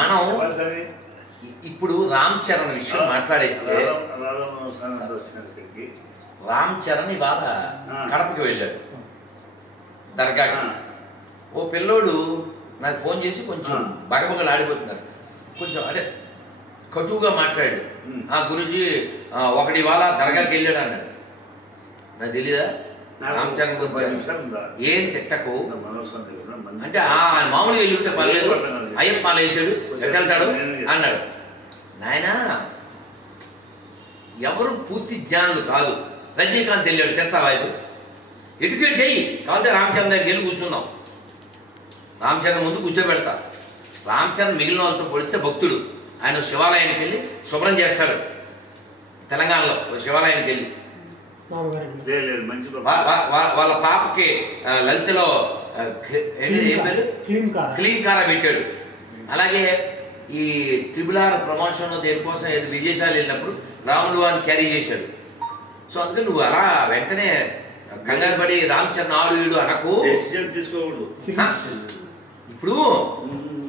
మనం ఇప్పుడు రామ్ చరణ్ విషయం మాట్లాడేస్తే రామ్ చరణ్ ఇవాళ కడపకి వెళ్ళాడు దర్గాకి. ఓ పిల్లోడు నాకు ఫోన్ చేసి కొంచెం బగబగలు ఆడిపోతున్నారు, కొంచెం అదే కటువుగా మాట్లాడు. ఆ గురూజీ ఒకటి ఇవాళ దర్గాకి వెళ్ళాడు అన్నాడు. నాకు తెలీదా రామ్ చరణ్ గురించి ఏం తిట్టకు అంటే మామూలుగా వెళ్ళి ఉంటే పర్లేదు, అయ్యప్ప మాల వేసాడు ఎట్టెళ్తాడు అన్నాడు. నాయన ఎవరు పూర్తి జ్ఞానులు కాదు. రజనీకాంత్ వెళ్ళాడు, తిడతావా? ఎడ్యుకేట్ చెయ్యి, కాకపోతే రామచరణ్ దగ్గరికి వెళ్ళి కూర్చుందాం. రామచరణ్ ముందు కూర్చోబెడతా. రామచరణ్ మిగిలిన వాళ్ళతో పొడిస్తే భక్తుడు. ఆయన శివాలయానికి వెళ్ళి శుభ్రం చేస్తాడు. తెలంగాణలో శివాలయానికి వెళ్ళి వాళ్ళ పాపకి లలితలో ఏం పేరు క్లీన్ కారా పెట్టాడు. అలాగే ఈ త్రిబులార్ ప్రమోషన్ దేనికోసం ఏదో విదేశాలు వెళ్ళినప్పుడు రాములు వారిని క్యారీ చేశాడు. సో అందుకని నువ్వు అలా వెంటనే కంగారు పడి రామ్ చరణ్ ఆడు వీడు అనకు. తీసుకోకూడదు. ఇప్పుడు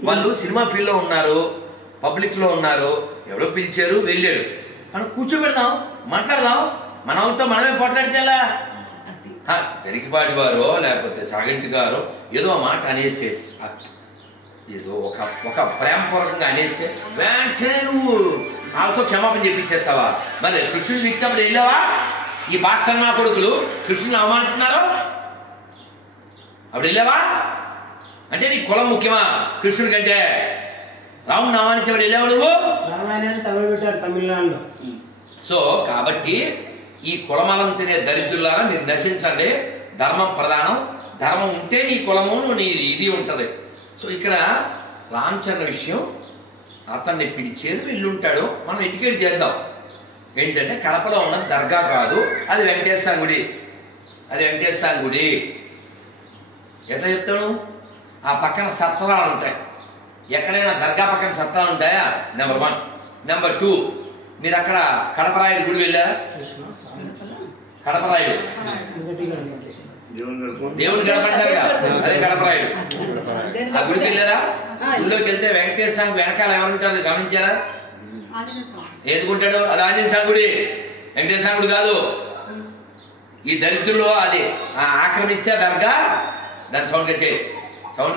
వాళ్ళు సినిమా ఫీల్డ్లో ఉన్నారు, పబ్లిక్లో ఉన్నారు, ఎవరో పిలిచారు వెళ్ళాడు. మనం కూర్చోబెడదాం, మాట్లాడదాం. మన వాళ్ళతో మనమే పోట్లాడితే ఎలా? పెరిగిపాటి వారో లేకపోతే చాగంటి గారో ఏదో మాట అనేసేసి ఏదో ఒక ప్రేమపూర్వకంగా అనేస్తే వెంటనే నువ్వు వాళ్ళతో క్షమాపణ చెప్పించేస్తావా? మరి కృష్ణుడు తిట్టినప్పుడు వెళ్ళావా? ఈ పాస్టర్ నా కొడుకులు కృష్ణుని అవమానిస్తున్నారు, అప్పుడు వెళ్ళావా? అంటే నీ కులం ముఖ్యమా కృష్ణుడి కంటే? రాముని అవమానించబడి వెళ్ళావు నువ్వు. తమిళనాడులో. సో కాబట్టి ఈ కులమలం తినే దరిద్రులారా మీరు నశించండి. ధర్మం ప్రధానం. ధర్మం ఉంటే నీ కులము నీ ఇది ఉంటుంది. సో ఇక్కడ రామ్ చరణ్ విషయం, అతన్ని పిలిచేది వెళ్ళుంటాడు. మనం ఎడ్యుకేట్ చేద్దాం. ఏంటంటే కడపలో ఉన్న దర్గా కాదు, అది వెంకటేశ్వర గుడి. అది వెంకటేశ్వర గుడి. ఎట్లా చెప్తాను? ఆ పక్కన సత్రాలు ఉంటాయి. ఎక్కడైనా దర్గా పక్కన సత్రాలు ఉంటాయా? నెంబర్ 1. నెంబర్ 2, మీరు అక్కడ కడపరాయుడు గుడి వెళ్ళారా? కడపరాయుడు దేవుని గడపంటారు కదా, అదే కడపరాయుడు. ఆ గుడికి వెళ్ళారా? గుడిలోకి వెళ్తే వెంకటేశ్వర వెనకాల ఏమంటారు గమనించారా? ఏదుకుంటాడు? అది ఆంజనేయ స్వామి గుడి, వెంకటేశ్వర గుడి కాదు. ఈ దరిద్రుల్లో అది ఆక్రమిస్తే దర్గా. దాని సౌండ్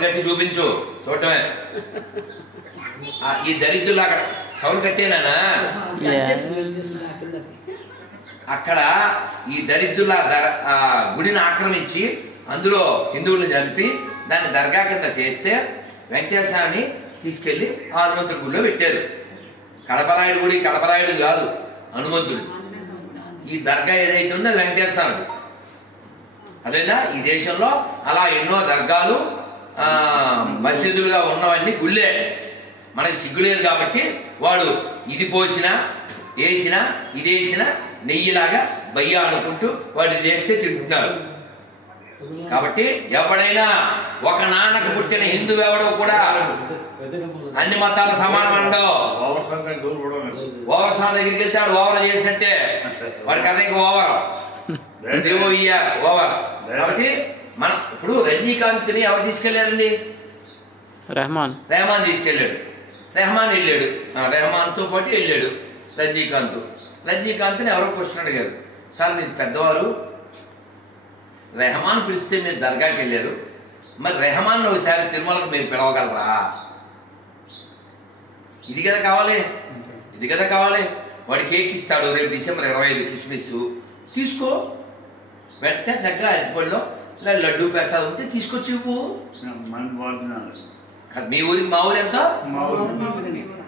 కట్టి చూపించు, చూడటమే. ఈ దరిద్రులు అక్కడ సౌండ్ కట్టేనా? అక్కడ ఈ దరిద్రుల గుడిని ఆక్రమించి అందులో హిందువులను చంపి దాన్ని దర్గా కింద చేస్తే వెంకటేశ్వరాన్ని తీసుకెళ్లి హనుమంతుడి గుడిలో పెట్టారు. కడపరాయుడు గుడి కడపరాయుడు కాదు, హనుమంతుడు. ఈ దర్గా ఏదైతే ఉందో అది వెంకటేశ్వరుడు. అదేనా? ఈ దేశంలో అలా ఎన్నో దర్గాలు మసీదులుగా ఉన్నవన్నీ గుళ్ళే. మనకి సిగ్గులేదు కాబట్టి వాడు ఇది పోసినా వేసినా ఇది వేసినా నెయ్యిలాగా బయ్య అనుకుంటూ వాడు ఇది వేస్తే తింటున్నారు. కాబట్టి ఎవడైనా ఒక నాన్నకు పుట్టిన హిందూ ఎవడో కూడా అన్ని మతాలు సమానం ఉండవు. ఓవర్ సార్ దగ్గరికి వెళ్తే వాడు ఓవర్ చేసినట్టే, వాడికి అదే ఓవర్ ఓవర్. కాబట్టి మనం ఇప్పుడు రజనీకాంత్ని ఎవరు తీసుకెళ్లారండి? రెహమాన్ తీసుకెళ్ళాడు. రెహమాన్ వెళ్ళాడు, రెహమాన్తో పాటు వెళ్ళాడు రజనీకాంత్ని ఎవరో క్వశ్చన్ అడిగారు, సార్ మీరు పెద్దవారు, రెహమాన్ పిలిస్తే మీరు దర్గాకి వెళ్ళారు, మరి రెహమాన్ ఒకసారి తిరుమలకు మీరు పిలవగలరా? ఇది కదా కావాలి. వాడు కేక్ ఇస్తాడు రేపు డిసెంబర్ 25 కిస్మిస్ తీసుకో, వెంటనే చక్కగా అరటిపళ్ళలో లడ్డూ ప్రసాదం ఉంటే తీసుకొచ్చి ఇవ్వు. మీ ఊరికి మా ఊరు ఎంత?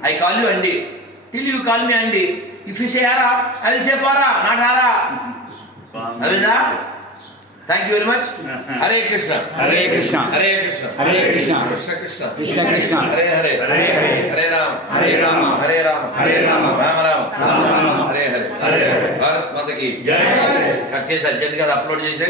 ఐ కాల్ యూ అండి, టిల్ యూ కాల్ మీ అండి. ఇఫ్ యూ సే ఆరా ఐ విల్ సే పారా, నాట్ ఆరా. అదేనా? Thank you very much. Hare Krishna Hare Krishna Hare Krishna Hare Krishna Krishna Krishna Krishna Krishna Hare Hare Hare Hare Hare Rama Hare Rama Hare Rama Hare Rama Rama Rama Rama Rama Hare Hare Hare. Bharat మాతకి జై. కట్ చేసి అర్జెంట్గా అప్లోడ్ చేసే